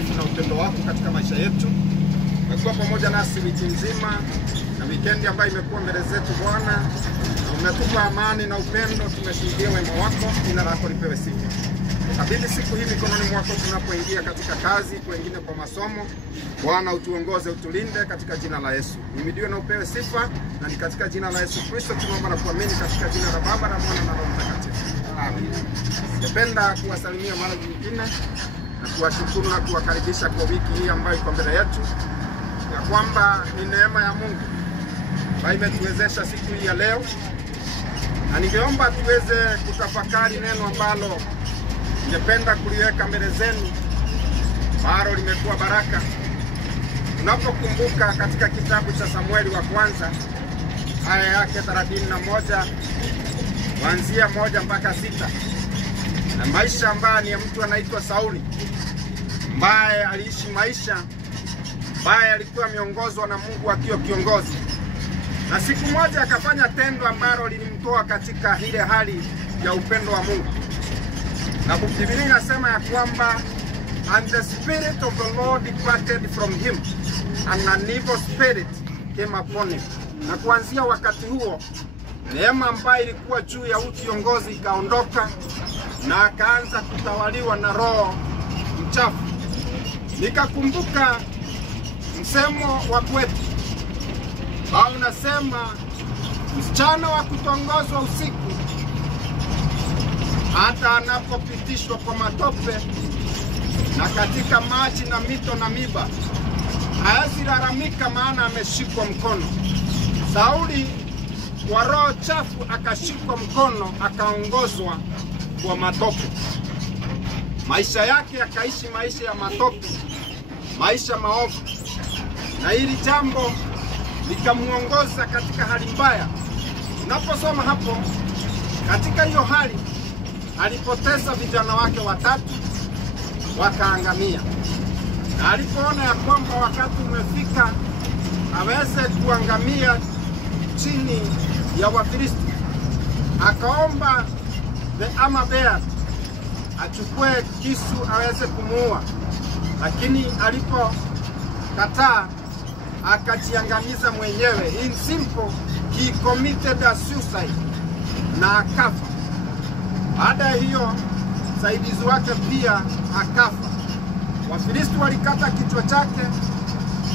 na upendo wako katika maisha yetu. Umekuwa pamoja nasi wiki nzima na weekend ambayo imekuwa mbele zetu Bwana. Umetupa amani na upendo, tumeshuhudia wema wako. Jina lako lipewe sifa. Kabidhi siku hii mikononi mwako tunapoingia katika kazi, wengine kwa masomo. Bwana utuongoze, utulinde katika jina la Yesu. Uhimidiwe na upewe sifa, na ni katika jina la Yesu Kristo tunaomba na kuamini, katika jina la Baba na Mwana na Roho Mtakatifu. Amen. Napenda kuwasalimia mara nyingine na kuwashukuru na kuwakaribisha kwa wiki hii ambayo iko mbele yetu, ya kwamba ni neema ya Mungu ambayo imetuwezesha siku hii ya leo, na ningeomba tuweze kutafakari neno ambalo ningependa kuliweka mbele zenu, ambalo limekuwa baraka. Tunapokumbuka katika kitabu cha Samueli wa kwanza aya yake 31 kuanzia 1 mpaka 6, na maisha ambayo ni ya mtu anaitwa Sauli, ambaye aliishi maisha ambaye alikuwa miongozwa na Mungu akiwa kiongozi, na siku moja akafanya tendo ambalo lilimtoa katika ile hali ya upendo wa Mungu. Na Biblia inasema ya kwamba and the spirit of the Lord departed from him and an evil spirit came upon him. Na kuanzia wakati huo neema ambayo ilikuwa juu ya kiongozi ikaondoka, na akaanza kutawaliwa na roho mchafu. Nikakumbuka msemo wa kwetu ambao unasema msichana wa kutongozwa usiku hata anapopitishwa kwa matope na katika maji na mito na miba hazilalamika, maana ameshikwa mkono. Sauli kwa roho chafu akashikwa mkono, akaongozwa kwa matope. Maisha yake akaishi maisha ya matope, maisha maovu, na hili jambo likamuongoza katika hali mbaya. Unaposoma hapo, katika hiyo hali alipoteza vijana wake 3 wakaangamia. Na alipoona ya kwamba wakati umefika aweze kuangamia chini ya Wafilisti, akaomba the armor bearer achukue kisu aweze kumuua, lakini alipokataa akajiangamiza mwenyewe. In simple, he committed a suicide na akafa. Baada ya hiyo saidizi wake pia akafa. Wafilisti walikata kichwa chake,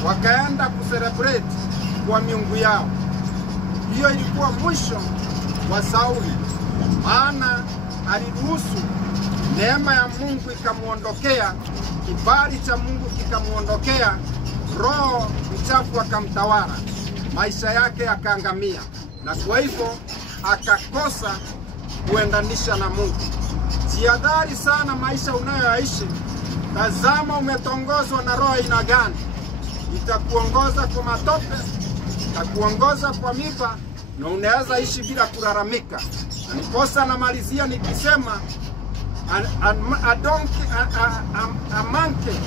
wakaenda kucelebrate kwa miungu yao. Hiyo ilikuwa mwisho wa Sauli, maana aliruhusu neema ya Mungu ikamuondokea, kibali cha Mungu kikamuondokea, roho mchafu akamtawala, maisha yake yakaangamia, na kwa hivyo akakosa kuendanisha na Mungu. Jihadhari sana maisha unayoishi. Tazama umetongozwa na roho ina gani. Itakuongoza kwa matope, itakuongoza kwa miba, na unaweza ishi bila kulalamika. Na niposa namalizia nikisema a monkey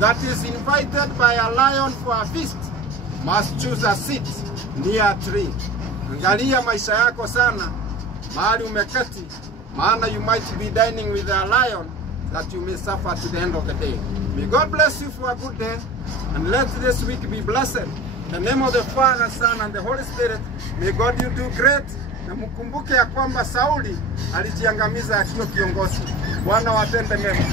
that is invited by a lion for a feast must choose a seat near a tree. Angalia maisha yako sana mahali umekati, maana you might be dining with a lion that you may suffer to the end of the day. May God bless you for a good day, and let this week be blessed. In the name of the Father, Son, and the Holy Spirit, may God you do great. Na mkumbuke ya kwamba Sauli alijiangamiza akiwa kiongozi. Bwana watende mema.